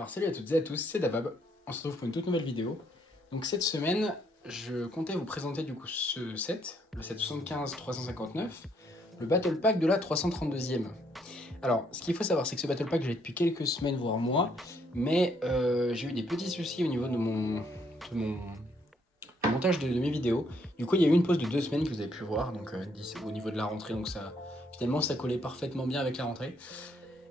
Alors salut à toutes et à tous, c'est Dabab, on se retrouve pour une toute nouvelle vidéo. Donc cette semaine, je comptais vous présenter du coup ce set, le set 75-359, le Battle Pack de la 332e. Alors ce qu'il faut savoir, c'est que ce Battle Pack, j'ai depuis quelques semaines, voire mois, mais j'ai eu des petits soucis au niveau de mon montage de mes vidéos. Du coup il y a eu une pause de 2 semaines que vous avez pu voir, donc au niveau de la rentrée, donc ça, finalement ça collait parfaitement bien avec la rentrée.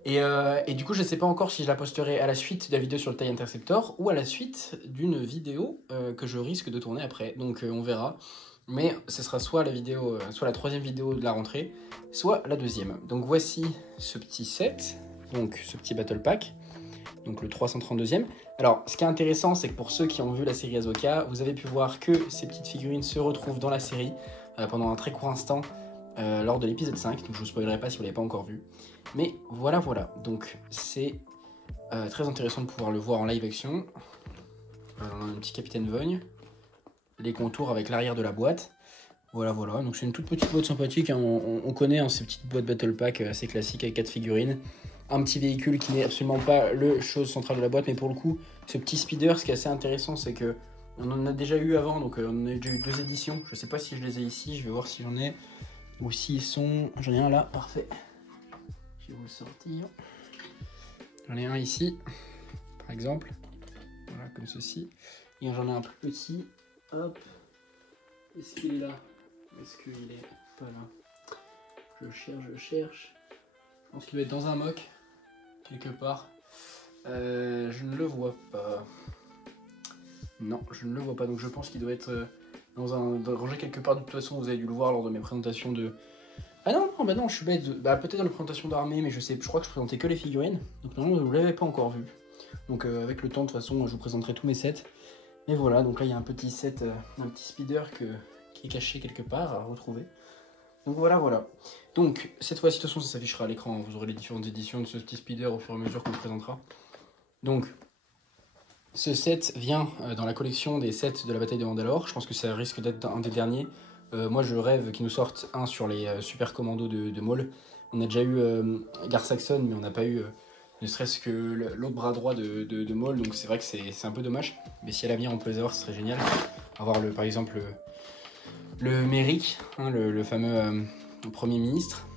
Et du coup, je ne sais pas encore si je la posterai à la suite de la vidéo sur le TIE Interceptor ou à la suite d'une vidéo que je risque de tourner après. Donc on verra. Mais ce sera soit la vidéo, soit la troisième vidéo de la rentrée, soit la deuxième. Donc voici ce petit set, donc ce petit Battle Pack, donc le 332e. Alors ce qui est intéressant, c'est que pour ceux qui ont vu la série Ahsoka, vous avez pu voir que ces petites figurines se retrouvent dans la série pendant un très court instant. Lors de l'épisode 5, donc je ne vous spoilerai pas si vous ne l'avez pas encore vu. Mais voilà, donc c'est très intéressant de pouvoir le voir en live action. On a un petit Capitaine Vogne, les contours avec l'arrière de la boîte. Voilà, donc c'est une toute petite boîte sympathique, hein. On connaît ces petites boîtes Battle Pack assez classiques avec 4 figurines. Un petit véhicule qui n'est absolument pas le chose centrale de la boîte, mais pour le coup, ce petit speeder, ce qui est assez intéressant, c'est que on en a déjà eu avant, donc on a déjà eu 2 éditions. Je ne sais pas si je les ai ici, je vais voir si j'en ai. Ou s'ils sont... J'en ai un là, parfait. Je vais vous le sortir. J'en ai un ici, par exemple. Voilà, comme ceci. Et j'en ai un plus petit. Hop. Est-ce qu'il est là? Est-ce qu'il est pas là? Je cherche. Je pense qu'il doit être dans un mock, quelque part. Je ne le vois pas. Non, je ne le vois pas. Donc je pense qu'il doit être... rangé quelque part. De toute façon, vous avez dû le voir lors de mes présentations de... Ah non, bah non, je suis bête. Bah peut-être dans la présentation d'armée, mais je crois que je présentais que les figurines. Donc normalement, vous ne l'avez pas encore vu. Donc avec le temps, de toute façon, je vous présenterai tous mes sets. Et voilà, donc là, il y a un petit set, un petit speeder qui est caché quelque part à retrouver. Donc voilà. Donc cette fois-ci, de toute façon, ça s'affichera à l'écran. Vous aurez les différentes éditions de ce petit speeder au fur et à mesure qu'on le présentera. Donc... ce set vient dans la collection des sets de la bataille de Mandalore. Je pense que ça risque d'être un des derniers. Moi, je rêve qu'ils nous sortent un sur les super commandos de Maul. On a déjà eu Gar Saxon, mais on n'a pas eu ne serait-ce que l'autre bras droit de Maul. Donc c'est vrai que c'est un peu dommage. Mais si à l'avenir on peut les avoir, ce serait génial. Avoir par exemple le Merrick, hein, le fameux Premier ministre.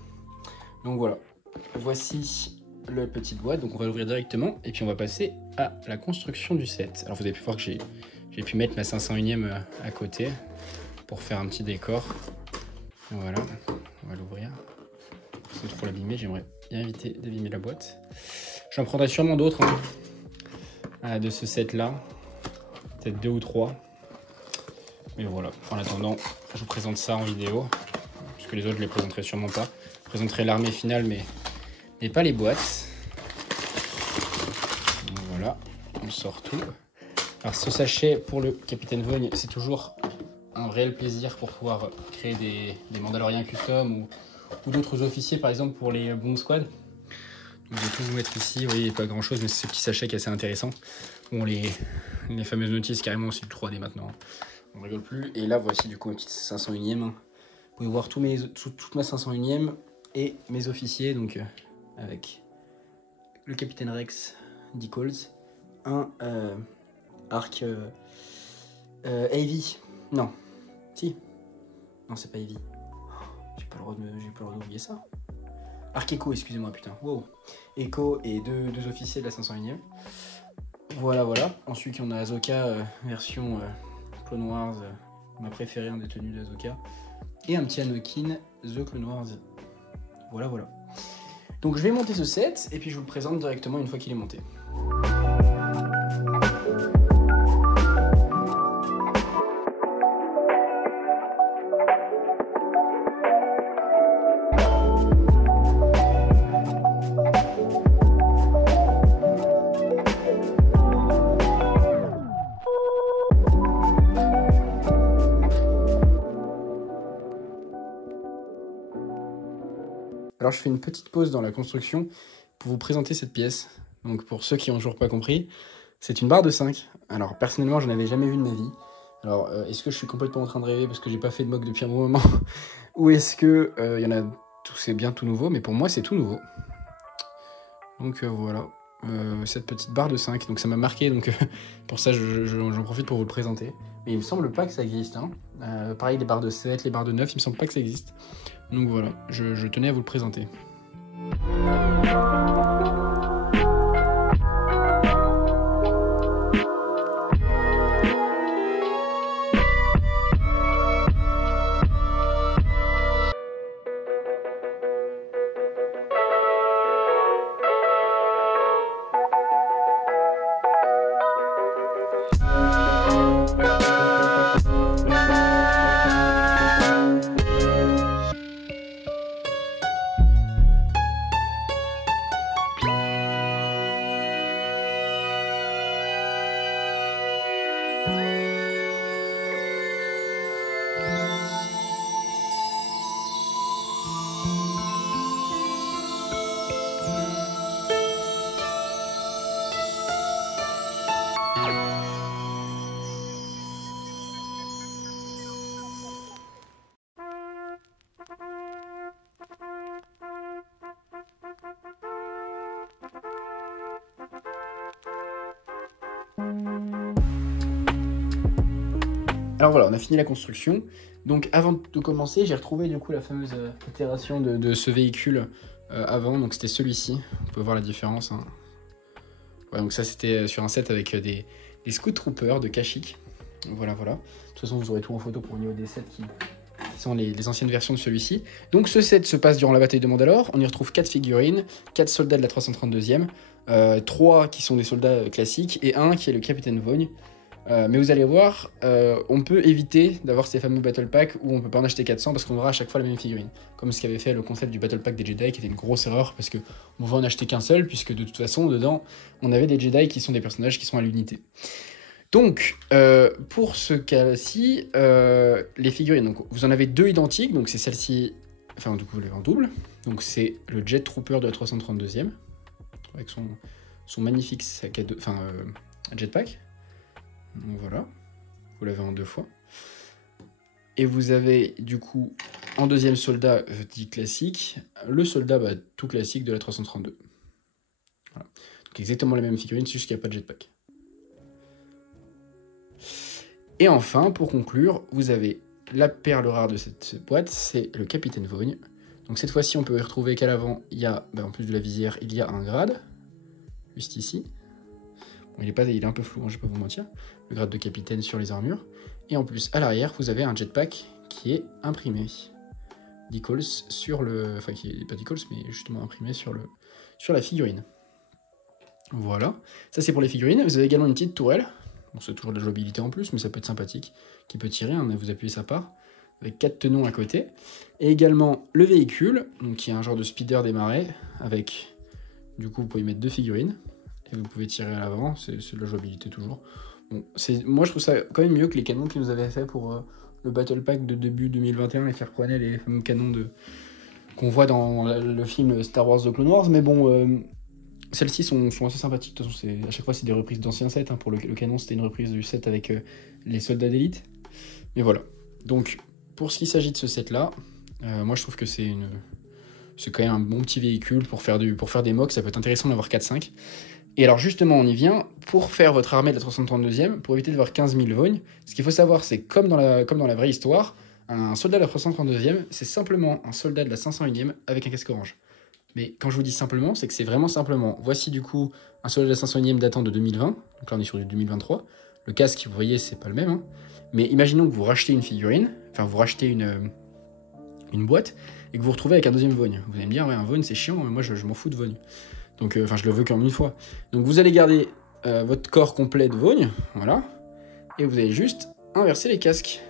Donc voilà. Voici la petite boîte, donc on va l'ouvrir directement et puis on va passer à la construction du set. Alors vous avez pu voir que j'ai pu mettre ma 501e à côté pour faire un petit décor. Voilà, on va l'ouvrir sans trop l'abîmer, j'aimerais bien éviter d'abîmer la boîte. J'en prendrai sûrement d'autres de ce set là, peut-être 2 ou 3. Mais voilà, en attendant je vous présente ça en vidéo, parce que les autres je les présenterai sûrement pas. Je présenterai l'armée finale mais pas les boîtes. Donc voilà, on sort tout. Alors ce sachet pour le Capitaine Vogne, c'est toujours un réel plaisir pour pouvoir créer des Mandaloriens custom ou d'autres officiers, par exemple pour les Bomb Squad. Donc je vais tout vous mettre ici, vous voyez, pas grand chose, mais c'est ce petit sachet qui est assez intéressant. Bon, les fameuses notices carrément aussi du 3D maintenant, on rigole plus. Et là voici du coup ma petite 501e. Vous pouvez voir toute ma 501e et mes officiers, donc avec le Capitaine Rex Dickles, un arc Heavy, non, si, non c'est pas Heavy, j'ai pas le droit d'oublier ça, arc Echo, excusez-moi, putain, wow, Echo et deux officiers de la 501e, voilà, ensuite on a Ahsoka version Clone Wars, ma préférée, un des tenues d'Ahsoka, et un petit Anakin The Clone Wars, voilà. Donc je vais monter ce set et puis je vous le présente directement une fois qu'il est monté. Alors je fais une petite pause dans la construction pour vous présenter cette pièce. Donc pour ceux qui n'ont toujours pas compris, c'est une barre de 5. Alors personnellement, je n'avais jamais vu de ma vie. Alors est-ce que je suis complètement en train de rêver parce que j'ai pas fait de mock depuis un bon moment, ou est-ce que y en a c'est bien tout nouveau, mais pour moi c'est tout nouveau. Donc voilà, cette petite barre de 5. Donc ça m'a marqué, donc pour ça j'en profite pour vous le présenter. Mais il me semble pas que ça existe. Hein. Pareil, les barres de 7, les barres de 9, il me semble pas que ça existe. Donc voilà, je tenais à vous le présenter. Alors voilà, on a fini la construction. Donc avant de commencer, j'ai retrouvé du coup la fameuse itération de ce véhicule avant. Donc c'était celui-ci. On peut voir la différence. Hein. Ouais, donc ça c'était sur un set avec des Scout Troopers de Kashyyyk. Voilà, voilà. De toute façon, vous aurez tout en photo pour le niveau des sets qui sont les anciennes versions de celui-ci. Donc ce set se passe durant la bataille de Mandalore. On y retrouve 4 figurines, 4 soldats de la 332e, 3 qui sont des soldats classiques et 1 qui est le capitaine Vaughn. Mais vous allez voir, on peut éviter d'avoir ces fameux Battle Pack où on peut pas en acheter 400 parce qu'on aura à chaque fois la même figurine. Comme ce qu'avait fait le concept du Battle Pack des Jedi, qui était une grosse erreur parce qu'on ne pouvait en acheter qu'un seul, puisque de toute façon, dedans, on avait des Jedi qui sont des personnages qui sont à l'unité. Donc, pour ce cas-ci, les figurines, donc, vous en avez 2 identiques, donc c'est celle-ci, enfin du coup vous l'avez en double, donc c'est le Jet Trooper de la 332e, avec son magnifique sac à dos, enfin jetpack. Donc voilà, vous l'avez en 2 fois. Et vous avez du coup en deuxième soldat dit classique, le soldat tout classique de la 332. Voilà. Donc exactement la même figurine, c'est juste qu'il n'y a pas de jetpack. Et enfin, pour conclure, vous avez la perle rare de cette boîte, c'est le capitaine Vaughn. Donc cette fois-ci, on peut y retrouver qu'à l'avant, il y a, en plus de la visière, il y a un grade, juste ici. Bon, il est un peu flou, hein, je ne vais pas vous mentir. Le grade de capitaine sur les armures. Et en plus, à l'arrière, vous avez un jetpack qui est imprimé. Decals sur le... Enfin, qui n'est pas decals, mais justement imprimé sur la figurine. Voilà. Ça, c'est pour les figurines. Vous avez également une petite tourelle. Bon, c'est toujours de la jouabilité en plus, mais ça peut être sympathique. Qui peut tirer, hein, vous appuyez sa part. Avec 4 tenons à côté. Et également le véhicule, donc qui est un genre de speeder des marais. Avec, du coup, vous pouvez mettre 2 figurines. Et vous pouvez tirer à l'avant, c'est de la jouabilité toujours. Bon, moi je trouve ça quand même mieux que les canons qu'ils nous avaient fait pour le Battle Pack de début 2021, les Firquanel, les fameux canons qu'on voit dans le film Star Wars The Clone Wars. Mais bon, celles-ci sont assez sympathiques. De toute façon, à chaque fois c'est des reprises d'anciens sets. Hein. Pour le canon, c'était une reprise du set avec les soldats d'élite. Mais voilà. Donc, pour ce qui s'agit de ce set-là, moi je trouve que c'est quand même un bon petit véhicule pour faire des mocks. Ça peut être intéressant d'avoir 4-5. Et alors justement, on y vient, pour faire votre armée de la 332e, pour éviter d'avoir 15 000 Vaughn, ce qu'il faut savoir, c'est comme dans la vraie histoire, un soldat de la 332e, c'est simplement un soldat de la 501e avec un casque orange. Mais quand je vous dis simplement, c'est que c'est vraiment simplement. Voici du coup un soldat de la 501e datant de 2020, donc là on est sur du 2023. Le casque, vous voyez, c'est pas le même, hein. Mais imaginons que vous rachetez une figurine, enfin vous rachetez une boîte, et que vous vous retrouvez avec un deuxième Vaughn. Vous allez me dire, ouais, un Vaughn c'est chiant, mais moi je m'en fous de Vaughn. Donc, enfin, je le veux qu'en une fois. Donc, vous allez garder votre corps complet de Vaughn, voilà, et vous allez juste inverser les casques.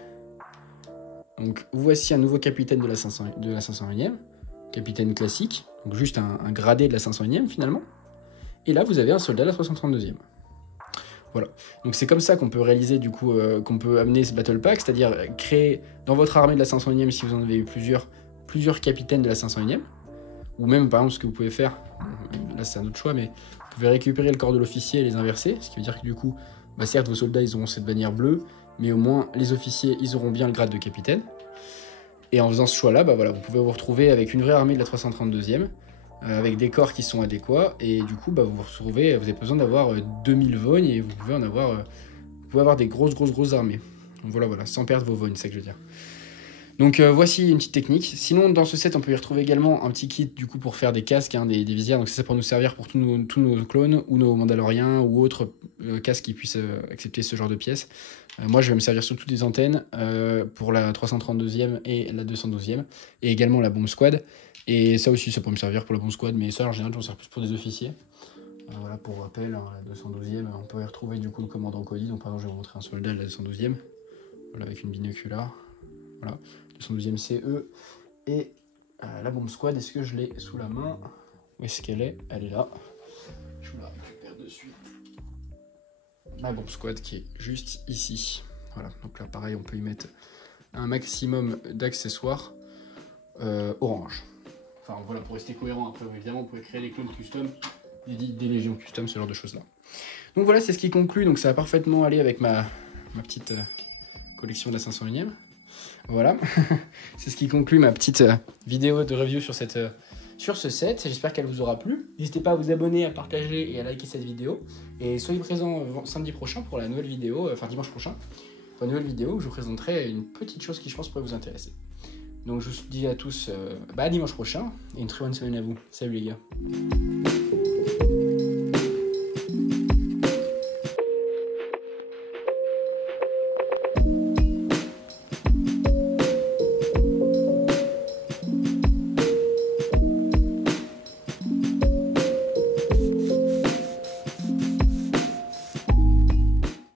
Donc, voici un nouveau capitaine de la 501e, capitaine classique, donc juste un gradé de la 501e finalement. Et là, vous avez un soldat de la 332e. Voilà. Donc, c'est comme ça qu'on peut réaliser, du coup, qu'on peut amener ce Battle Pack, c'est-à-dire créer dans votre armée de la 501e, si vous en avez eu plusieurs capitaines de la 501e. Ou même, par exemple, ce que vous pouvez faire, là c'est un autre choix, mais vous pouvez récupérer le corps de l'officier et les inverser, ce qui veut dire que du coup, certes, vos soldats, ils auront cette bannière bleue, mais au moins, les officiers, ils auront bien le grade de capitaine. Et en faisant ce choix-là, voilà, vous pouvez vous retrouver avec une vraie armée de la 332e, avec des corps qui sont adéquats, et du coup bah, vous vous retrouvez, vous avez besoin d'avoir 2000 vognes, et vous pouvez avoir des grosses armées. Donc voilà, sans perdre vos vognes, c'est ça que je veux dire. Donc voici une petite technique. Sinon dans ce set on peut y retrouver également un petit kit du coup pour faire des casques, hein, des visières, donc ça pour nous servir pour tous nos clones ou nos mandaloriens ou autres casques qui puissent accepter ce genre de pièces. Moi je vais me servir surtout des antennes pour la 332e et la 212e, et également la bombe squad, et ça aussi ça peut me servir pour la bombe squad, mais ça en général j'en sers plus pour des officiers. Voilà pour rappel, hein, la 212e on peut y retrouver du coup le commandant Cody, donc par exemple je vais vous montrer un soldat de la 212e, voilà, avec une binoculaire. Voilà, 212e CE. Et la bombe squad, est-ce que je l'ai sous la main? Où est-ce qu'elle est? Elle est là. Je vous la récupère de suite. La bombe squad qui est juste ici. Voilà, donc là pareil, on peut y mettre un maximum d'accessoires orange. Enfin voilà, pour rester cohérent, après évidemment, vous pouvez créer des clones custom, des légions custom, ce genre de choses là. Donc voilà, c'est ce qui conclut. Donc ça va parfaitement aller avec ma petite collection de la 501e. Voilà, c'est ce qui conclut ma petite vidéo de review sur ce set. J'espère qu'elle vous aura plu. N'hésitez pas à vous abonner, à partager et à liker cette vidéo. Et soyez présents samedi prochain pour la nouvelle vidéo, enfin dimanche prochain, pour la nouvelle vidéo où je vous présenterai une petite chose qui je pense pourrait vous intéresser. Donc je vous dis à tous à dimanche prochain et une très bonne semaine à vous. Salut les gars.